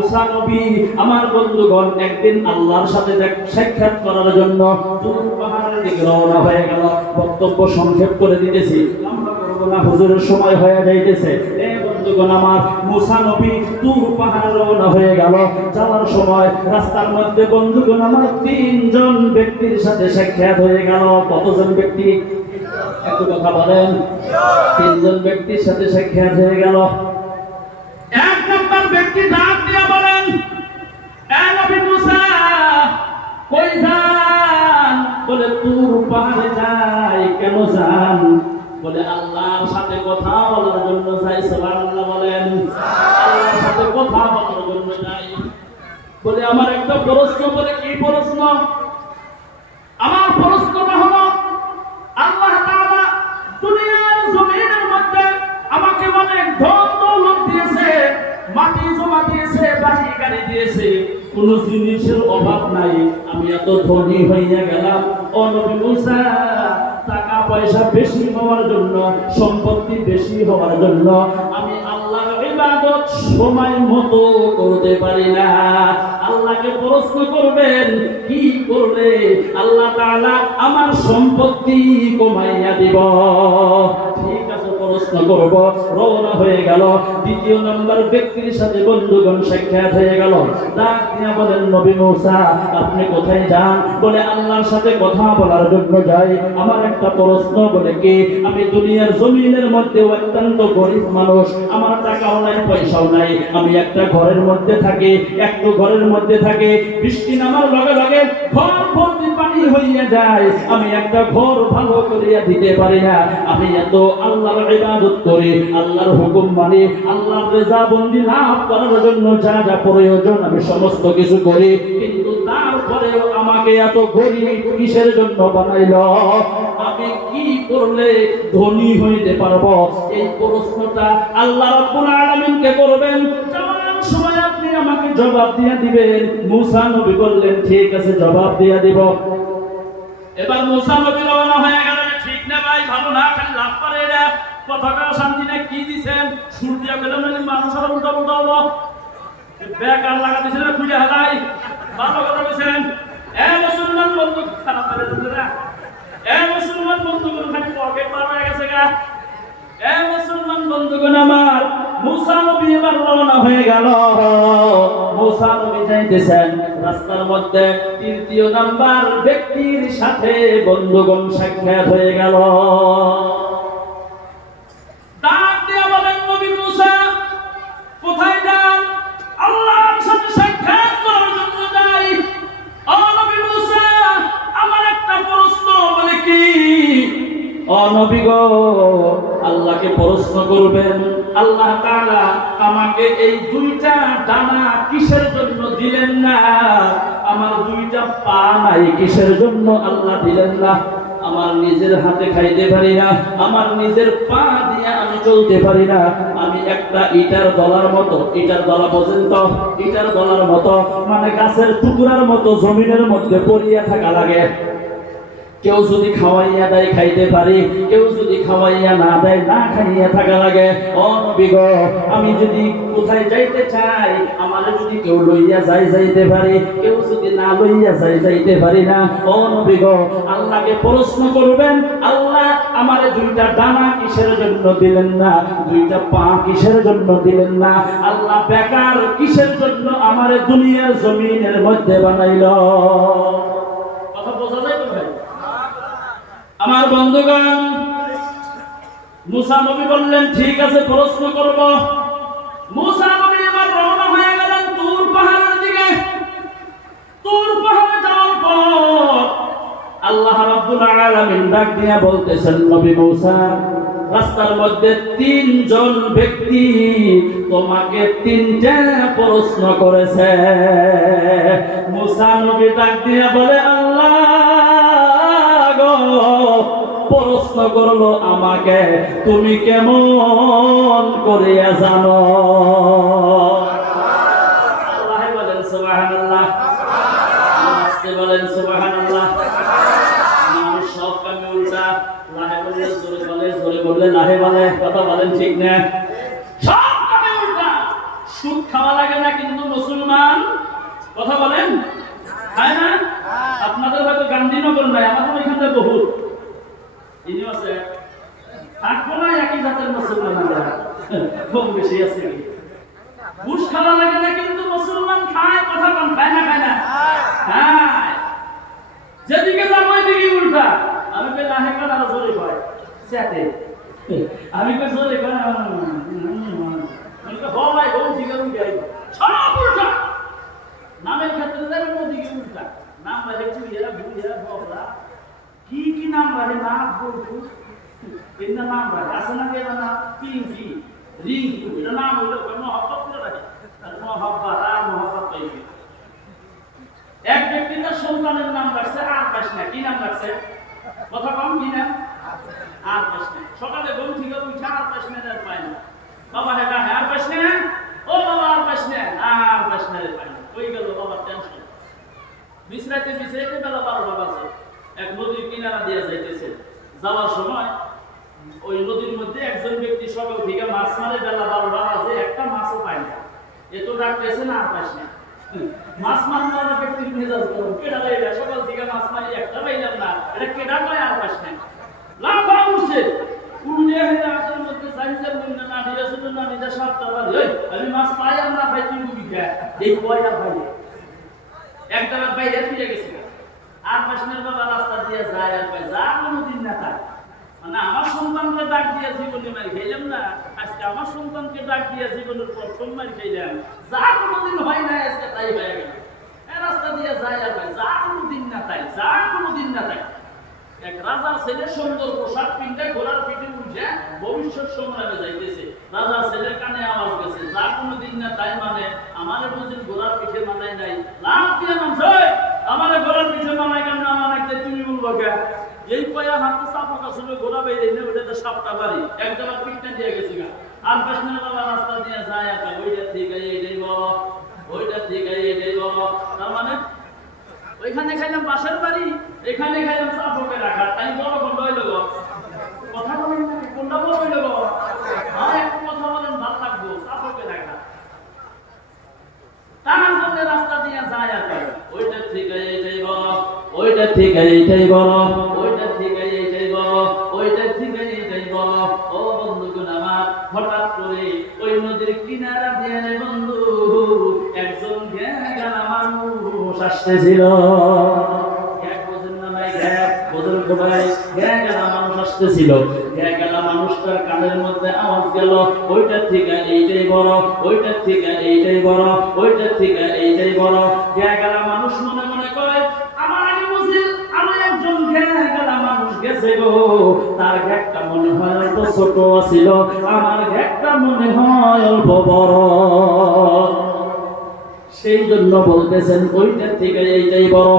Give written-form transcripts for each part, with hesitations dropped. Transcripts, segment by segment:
মুসা নবী আমার বন্ধুগণ একদিন আল্লাহর সাথে সাক্ষাৎ করার জন্য তুর পাহাড়ের দিকে রওনা হয়ে গেল। বক্তব্য সংক্ষেপ করে দিতেছি, আমরা করব না, হুজুরের সময় হয়ে যাইতেছে। বন্ধুগণ আমার, মুসা নবী তুর পাহাড়ে রওনা হয়ে গেল। যাওয়ার সময় রাস্তার মধ্যে বন্ধুগণ আমার তিনজন ব্যক্তির সাথে সাক্ষাৎ হয়ে গেল। কতজন ব্যক্তি? একটু কথা বলেন। তিনজন ব্যক্তির সাথে সাক্ষাৎ হয়ে গেল। এক নম্বর ব্যক্তি ডাক দিয়ে বলেন, এ নবী মুসা, কই যান? বলে তুর পাহাড়ে যাই। কেন যান? বলে আল্লাহর সাথে কথা বলার জন্য যাই। সুবহানাল্লাহ বলেন। আল্লাহর সাথে কথা বলার জন্য যাই। বলে আমার একটা প্রশ্ন। বলে কি প্রশ্ন? আমার প্রশ্নটা হলো, আল্লাহ তাআলা দুনিয়ার জমিনের মধ্যে আমাকে অনেক ধন দৌলত দিয়েছে, মাটি জমা দিয়েছে, বাড়ি গাড়ি দিয়েছে, কোন জিনিসের অভাব নাই। আমি এত ধনী হইয়া গেলাম, ও নবী মুসা, টাকা পয়সা বেশি হওয়ার জন্য, সম্পত্তি বেশি হওয়ার জন্য আমি আল্লাহর ইবাদত সময় মতো করতে পারি না। আল্লাহকে প্রশ্ন করবেন, কি করলে আল্লাহ তাআলা আমার সম্পত্তি কমাইয়া দিব? ঠিক আছে, প্রশ্ন করব। রওনা হয়ে গেল। দ্বিতীয় নম্বর ব্যক্তির সাথে বন্ধুগণ সাক্ষাৎ হয়ে গেল। ডাক দিয়া বলেন, নবী মুসা, আপনি কোথায় যান? বলে আল্লাহর সাথে কথা বলার জন্য যাই। আমার একটা প্রশ্ন। বলে কি? আমি দুনিয়ার জমিনের মধ্যে অত্যন্ত গরিব মানুষ, আমার টাকাও নাই, পয়সাও নাই। আমি একটা ঘরের মধ্যে থাকি, একটু ঘরের মধ্যে থাকি, বৃষ্টি নামার লগে লগে ঘর ভর্তি পানি হইয়া যায়। আমি একটা ঘর ভালো করিয়া দিতে পারি না। আমি এত আল্লাহর ইবাদত করি, আল্লাহর হুকুম মানি, আল্লাহর রেজাবন্দি লাভ করার জন্য যা যা প্রয়োজন আমি সমস্ত কিছু করি, কিন্তু তারপরেও আমাকে এত গরিব কিসের জন্য বানাইল? আমি কি করলে ধনী হইতে পারবো? এই প্রশ্নটা আল্লাহ রাব্বুল আলামিনকে করবেন। যাওয়ার সময় আপনি আমাকে জবাব দিয়ে দিবেন। মুসা নবী বললেন, ঠিক আছে, জবাব দিয়ে দিব। এবার মুসা নবী রওনা হয়ে গেলেন। ঠিক না ভাই? ভালো না, খালি লাভ করে এটা কথাটা শান্তি না। কি দিছেন? সুর দিয়া গেলেন, মানুষের উল্টা উল্টা হবো, বেকার লাগা দিছেন, খুঁজে হালাই। ভালো কথা বলছেন। এ মুসলমান বন্ধু, খারাপ করে দিলেন না? এ মুসলমান বন্ধুগণ, খালি পকেট পার হয়ে গেছে গা। এ মুসলমান বন্ধুগণ আমার, মুসা নবী এবার রওনা হয়ে গেল। মুসা নবী যাইতেছেন, রাস্তার মধ্যে তৃতীয় নাম্বার ব্যক্তির সাথে বন্ধুগণ সাক্ষাৎ হয়ে গেল। ডাক দিয়ে বলেন, নবী মুসা, কোথায় যান? আল্লাহর সাথে সাক্ষাৎ করার জন্য যাই। ও নবী মুসা, আমার একটা প্রশ্ন। বলে কি? ও নবী গো, আল্লাহকে প্রশ্ন করবেন। আল্লাহ তাআলা আমাকে এই দুইটা ডানা কিসের জন্য দিলেন না? আমার দুইটা পা নাই, কিসের জন্য আল্লাহ দিলেন না? আমার নিজের হাতে খাইতে পারি না, আমার নিজের পা দিয়ে আমি চলতে পারি না। আমি একটা ইটার দলার মতো, ইটার দলা পর্যন্ত, ইটার দলার মতো, মানে গাছের টুকরার মতো জমিনের মধ্যে পড়িয়া থাকা লাগে। কেউ যদি খাওয়াইয়া দেয় খাইতে পারি, কেউ যদি খাওয়াইয়া না দেয় না খাইয়া থাকা লাগে। ও নবী গো, আমি যদি কোথায় যাইতে চাই, আমার যদি কেউ লইয়া যায় যাইতে পারি, কেউ যদি না লইয়া যায় যাইতে পারি না। ও নবী গো, আল্লাহকে প্রশ্ন করবেন, আল্লাহ আমারে দুইটা ডানা কিসের জন্য দিলেন না? দুইটা পা কিসের জন্য দিলেন না? আল্লাহ বেকার কিসের জন্য আমারে দুনিয়ার জমিনের মধ্যে বানাইল? কথা বোঝা যায় তো ভাই? আমার বন্ধুগণ, মুসা নবী বললেন, ঠিক আছে, প্রশ্ন করব। মুসা নবী এবার রওনা হয়ে গেলেন তুর পাহাড়ের দিকে। তুর পাহাড়ে যাওয়ার পর আল্লাহ রাব্বুল আলামিন ডাক দিয়া বলতেছেন, নবী মুসা, রাস্তার মধ্যে তিনজন ব্যক্তি তোমাকে তিনটা প্রশ্ন করেছে। মুসা নবী ডাক দিয়া বলে, আল্লাহ প্রশ্ন করলো আমাকে, তুমি কেমন করিয়া জানো? আল্লাহ বলেন সুবহানাল্লাহ, আস্তে বলেন সুবহানাল্লাহ। মানুষ সব কামে উল্টা, লাহে বললে জোরে বলে, জোরে বললে লাহে বলে। কথা বলেন ঠিক না? সব কামে উল্টা। সুদ খাওয়া লাগে না, কিন্তু মুসলমান ভালো লাগে না, কিন্তু মুসলমান খায়, কথা কম, খায় না খায় না? খায়। যেদিকে যাবো ওইদিকে উল্টা। আমি কই লাহে কর আর জোরে কয় সেতে, আমি কই জোরে কয় আমি কই হ ভাই ও ঠিক আছে যাই সব উল্টা। নামের ক্ষেত্রে যাবেন ওদিকে উল্টা। নাম রাখে চুইয়া বুইয়া ববরা কি কি নাম রাখে না বলতো এটা নাম রাখে আছে না কেন না পিঙ্কি রিঙ্কু এটা নাম হইলো মহব্বত করে রাখে আর মহব্বত আর মহব্বত পাইবে। এক ব্যক্তি তার সন্তানের নাম রাখছে আর পাস না, কি নাম রাখছে? কথা কম, কি নাম? আর পাস না। সকালে ঘুম থেকে উঠে আর পাস না আর পায় না, বাবা হ্যাঁ হ্যাঁ আর পাস না, ও বাবা আর পাস না, আর পাস না রে পায় না। হয়ে গেল বাবার টেনশন। বিছরাইতে বিছরাইতে বেলা 12টা বাজে। এক নদীর কিনারা দিয়ে যাইতেছে, যাওয়ার সময় ওই নদীর মধ্যে একজন ব্যক্তি সকাল থেকে মাছ মারে, বেলা 12টা বাজে, একটা মাছও পায় না। এত ডাকতেছে না আর পাস না। মাছ মারার ব্যক্তির মেজাজ গরম, কেডা লাইলা সকাল থেকে মাছ মারি একটা পাইলাম না, এটা কেডা কয় আর পাস না। লাফা উঠছে উড়িয়ে হেলে আসের মধ্যে সাইজের মধ্যে না দিয়ে শুধু না নিজে সাতটা বাজে, ওই আমি মাছ পাই আর না পাই তুই বুঝি খা এই কয় আর পাই একটা বাইরে ফিরে গেছে। আর পাশনের বাবা রাস্তা দিয়ে যায় আর পাই যা কোনোদিন না তাই, মানে আমার সন্তানকে ডাক দিয়ে জীবনে মারি খাইলাম না, আজকে আমার সন্তানকে ডাক দিয়ে জীবনের প্রথম মারি খাইলাম, যা কোনোদিন হয় না আজকে তাই হয়ে গেল। রাস্তা দিয়ে যায় আর ভাই যা কোনোদিন না তাই, যা কোনোদিন না তাই। এক রাজার ছেলে সুন্দর পোশাক পিনতে ঘোড়ার পিঠে উঠে ভবিষ্যৎ সংগ্রামে যাইতেছে। রাজার ছেলের কানে আওয়াজ গেছে, যা কোনোদিন না তাই মানে আমারে বুঝিন ঘোড়ার পিঠে মানাই নাই, লাভ দিয়ে নামছে আমারে ঘোড়ার পিঠে মানাই কেন, আমার একটা তুমি বলবো কে? এই কয়া হাতে সাপা কাছুলে ঘোড়া বেরিয়ে এনে ওইটাতে সাপটা বাড়ি একদম পিঠটা দিয়ে গেছি গা। আর পেছনের বাবা রাস্তা দিয়ে যায় আর ওইটা ঠিক আছে এইটাই বড়, ওইটা ঠিক আছে এইটাই বড়। তার মানে ওইখানে খাইলাম বাসার বাড়ি, এখানে খাইলাম সাপকে রাখা, তাই বড় কোনটা হইল গো? কথা বলেন না, কোনটা বড় হইল গো? আর একটু কথা বলেন, ভালো লাগবো। সাপকে রাখা তার জন্য রাস্তা দিয়ে যায় আর ওইটা ঠিক আছে এইটাই বড়, ওইটা ঠিক আছে এইটাই বড়, ওইটা ঠিক আছে এইটাই বড়, ওইটা ঠিক আছে এইটাই বড়। ও বন্ধুগণ আমার, হঠাৎ করে ওই নদীর কিনারা দিয়ে বন্ধু একজন জ্ঞানা মানুষ আসতেছিল। আসতেছিল মানুষটার কানের মধ্যে আওয়াজ গেল, ওইটা থেকে এইটাই বড়, ওইটা থেকে এইটাই বড়, ওইটা থেকে এইটাই বড়। গেলা মানুষ মনে মনে করে আমার আগে বুঝি আরো একজন গেলা মানুষ গেছে গো, তার ঘেকটা মনে হয় অল্প ছোট ছিল, আমার ঘেকটা মনে হয় অল্প বড়। সেই জন্য বলতেছেন ওইটা থেকে এইটাই বড়।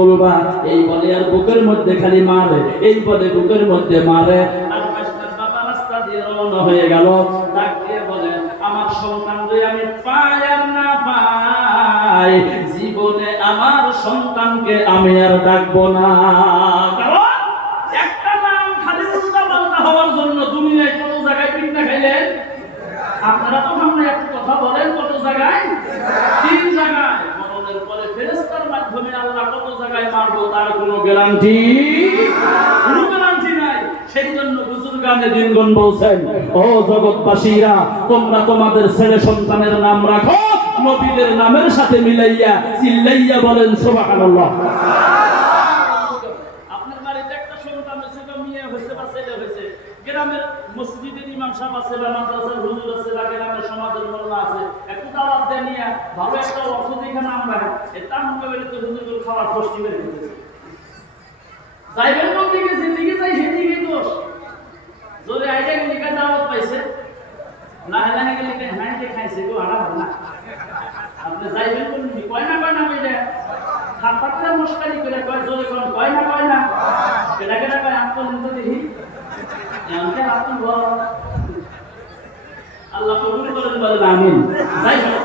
বলবা এই বলে আর বুকের মধ্যে খালি মারে, এই বলে বুকের মধ্যে মারে। আর বাবা রাস্তা দিয়ে রওনা হয়ে গেল, ডাক দিয়ে বলে আমার সন্তানকে আমি পাই আর না পাই, জীবনে আমার সন্তানকে আমি আর ডাকবো না। কারণ একটা নাম খালি উল্টা পাল্টা হওয়ার জন্য দুনিয়ায় কত জায়গায় পিঠা খাইলেন আপনারা। তো আমরা একটু কথা বলেন, কত জায়গায়? 3 জায়গায়। মরণের পরে ফেরেশতার মাধ্যমে আল্লাহ কত জায়গায় মারবো তার কোনো গ্যারান্টি নাই। সেই জন্য বুজুর্গানে দিনগণ বলছেন, ও জগৎবাসীরা তোমরা তোমাদের ছেলে সন্তানের নাম রাখো নবীদের নামের সাথে মিলাইয়া, চিল্লাইয়া বলেন সুবহানাল্লাহ। আপনার বাড়িতে একটা সন্তান হয়েছে বা মেয়ে হয়েছে বা ছেলে হয়েছে, গ্রামের মসজিদের ইমাম সাহেব আছে বা মাদ্রাসার হুজুর আছে বা গ্রামের সমাজের মোল্লা আছে, একটু দাওয়াত দেন নিয়া ভালো একটা ওষুধ এখানে আমরা এটা মোকাবেলা তো হুজুর খাওয়ার কষ্ট বের করতেছে। যাইবেন কোন দিকে? যেদিকে যাই সেদিকে দোষ। জোরে আইডা গেলে দাওয়াত পাইছে, লাহে লাহে গেলে হাইতে খাইছে গো, আড়া ভালো না। আপনি যাইবেন কোন দিকে? কয় না বইলে হাতটা মস্কারি করে কয়, জোরে কোন কয় না কেডা কেডা কয় আপন তো দেখি এমনটা আপন বল। আল্লাহ কবুল করেন বলেন আমিন। যাই হোক